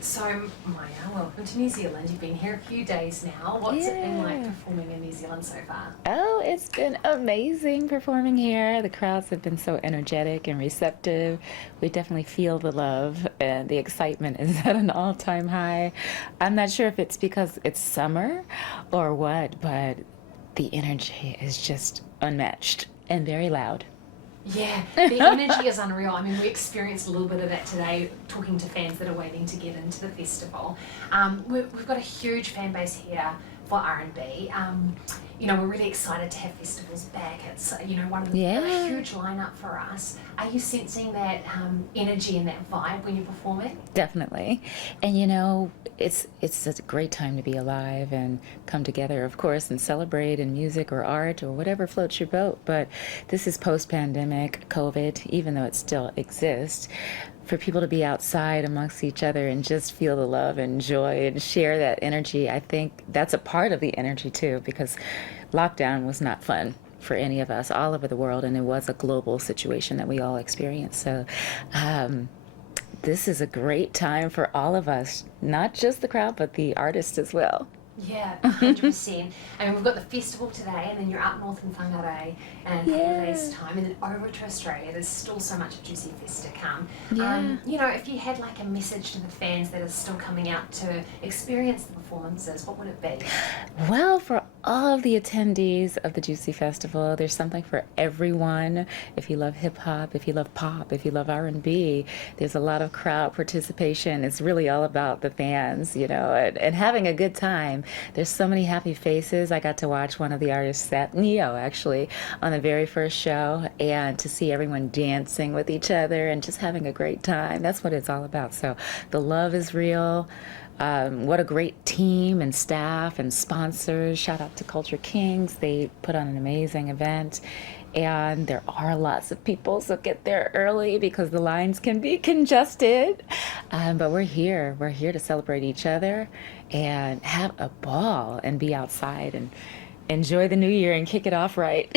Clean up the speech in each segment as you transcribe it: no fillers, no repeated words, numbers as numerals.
So, Maya, welcome to New Zealand. You've been here a few days now. What's it been like Yeah. performing in New Zealand so far? Oh, it's been amazing performing here. The crowds have been so energetic and receptive. We definitely feel the love and the excitement is at an all-time high. I'm not sure if it's because it's summer or what, but the energy is just unmatched and very loud. Yeah, the energy is unreal. I mean, we experienced a little bit of that today talking to fans that are waiting to get into the festival. We've got a huge fan base here for R&B. We're really excited to have festivals back. It's, one of the a Yeah. huge lineup for us. Are you sensing that energy and that vibe when you're performing? Definitely. And it's a great time to be alive and come together, of course, and celebrate in music or art or whatever floats your boat. But this is post-pandemic COVID, even though it still exists. For people to be outside amongst each other and just feel the love and joy and share that energy, I think that's a part of the energy too, because lockdown was not fun for any of us all over the world, and it was a global situation that we all experienced. So, um, this is a great time for all of us, not just the crowd, but the artists as well. Yeah, 100%. I mean, we've got the festival today, and then you're up north in Whangarei in a couple of Yeah, days' time, and then over to Australia. There's still so much of Juicy Fest to come. yeah. If you had like a message to the fans that are still coming out to experience the performances, what would it be? Well, for all of the attendees of the Juicy Festival, there's something for everyone. If you love hip hop, if you love pop, if you love R&B, there's a lot of crowd participation. It's really all about the fans, and having a good time. There's so many happy faces. I got to watch one of the artists at Neo actually on the very first show, and to see everyone dancing with each other and just having a great time. That's what it's all about. So the love is real. What a great team and staff and sponsors. Shout out to Culture Kings. They put on an amazing event. And there are lots of people, so get there early because the lines can be congested. But we're here. We're here to celebrate each other and have a ball and be outside and enjoy the new year and kick it off right.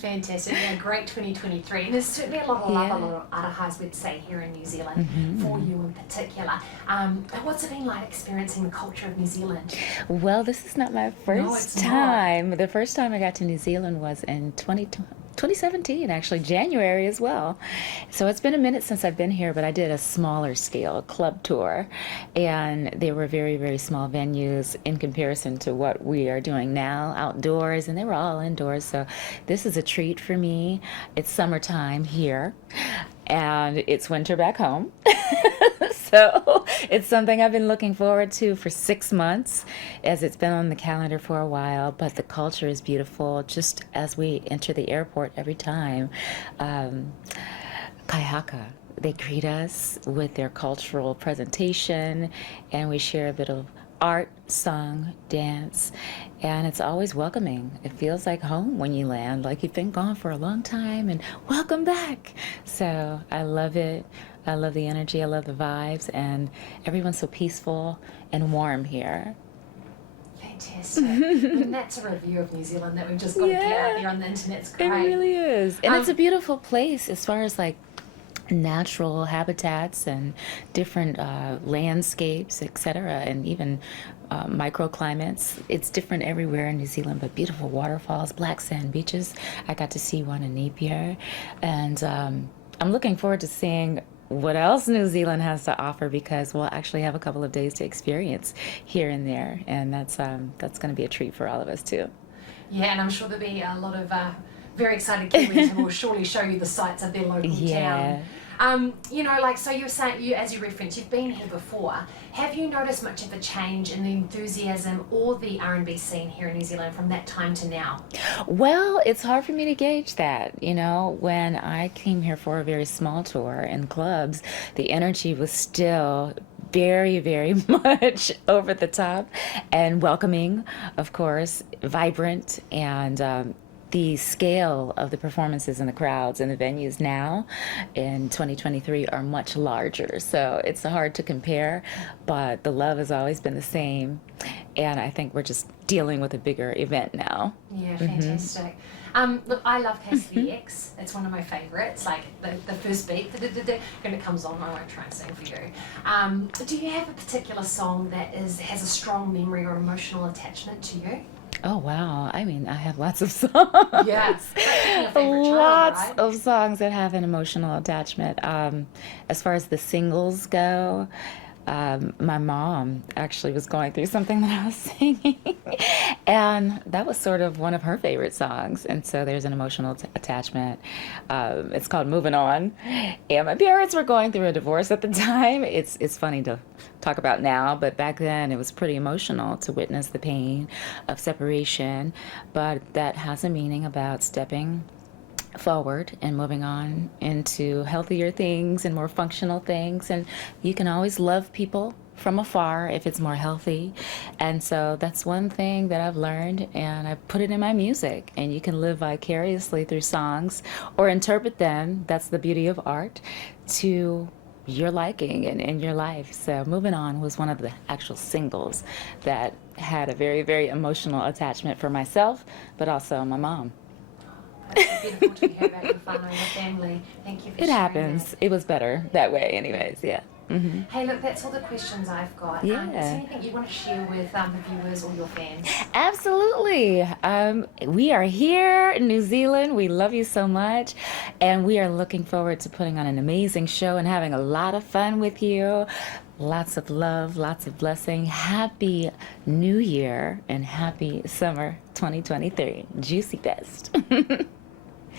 Fantastic. Yeah, great 2023. And there's certainly a lot of love, a Yeah. lot of arahas, we'd say, here in New Zealand for hmm you in particular. And what's it been like experiencing the culture of New Zealand? Well, this is not my No, first it's not. time. The first time I got to New Zealand was in 2017, actually, January as well. So it's been a minute since I've been here, but I did a smaller scale club tour, and they were very, very small venues in comparison to what we are doing now, outdoors, and they were all indoors. So this is a treat for me. It's summertime here, and it's winter back home. So it's something I've been looking forward to for 6 months, as it's been on the calendar for a while. But the culture is beautiful just as we enter the airport every time. Um, Kaihaka. They greet us with their cultural presentation, and we share a bit of art, song, dance, and it's always welcoming. It feels like home when you land, like you've been gone for a long time, and welcome back. So I love it. I love the energy, I love the vibes, and everyone's so peaceful and warm here. Fantastic. I mean, that's a review of New Zealand that we've just got to get out Yeah, there on the internet. It's it great. really is. And it's a Um, beautiful place as far as like natural habitats and different landscapes, etc., and even microclimates. It's different everywhere in New Zealand, but beautiful waterfalls, black sand beaches. I got to see one in Napier, and I'm looking forward to seeing what else New Zealand has to offer because we'll actually have a couple of days to experience here and there, and that's going to be a treat for all of us too. yeah, and I'm sure there'll be a lot of very excited Kiwis who will surely show you the sights of their local town. Yeah. So you're saying, as you referenced, you've been here before. Have you noticed much of a change in the enthusiasm or the R&B scene here in New Zealand from that time to now? Well, it's hard for me to gauge that. When I came here for a very small tour in clubs, the energy was still very, very much over the top and welcoming, of course, vibrant, and the scale of the performances and the crowds and the venues now in 2023 are much larger. So it's hard to compare, but the love has always been the same. And I think we're just dealing with a bigger event now. Yeah, fantastic. Look, I love KCX. It's one of my favourites. Like the first beat, when it comes on, I won't try and sing for you. Do you have a particular song that has a strong memory or emotional attachment to you? Oh, wow. I mean, I have lots of songs. Yes. Your favourite child, Lots right? of songs that have an emotional attachment. As far as the singles go, my mom actually was going through something that I was singing, and that was sort of one of her favorite songs. And so there's an emotional attachment. It's called "Moving On," and my parents were going through a divorce at the time. It's funny to talk about now, but back then it was pretty emotional to witness the pain of separation. But that has a meaning about stepping forward and moving on into healthier things and more functional things. And you can always love people from afar if it's more healthy. And so that's one thing that I've learned, and I put it in my music. And you can live vicariously through songs or interpret them. That's the beauty of art, to your liking and in your life. So Moving On was one of the actual singles that had a very, very emotional attachment for myself, but also my mom. It's beautiful to hear about your father and your family. Thank you for It sharing happens. that. It was better that way anyways, yeah. Hey, look, that's all the questions I've got. Yeah. Is there anything you want to share with the viewers or your fans? Absolutely. We are here in New Zealand. We love you so much. And we are looking forward to putting on an amazing show and having a lot of fun with you. Lots of love, lots of blessing. Happy New Year and happy summer 2023. Juicy Fest.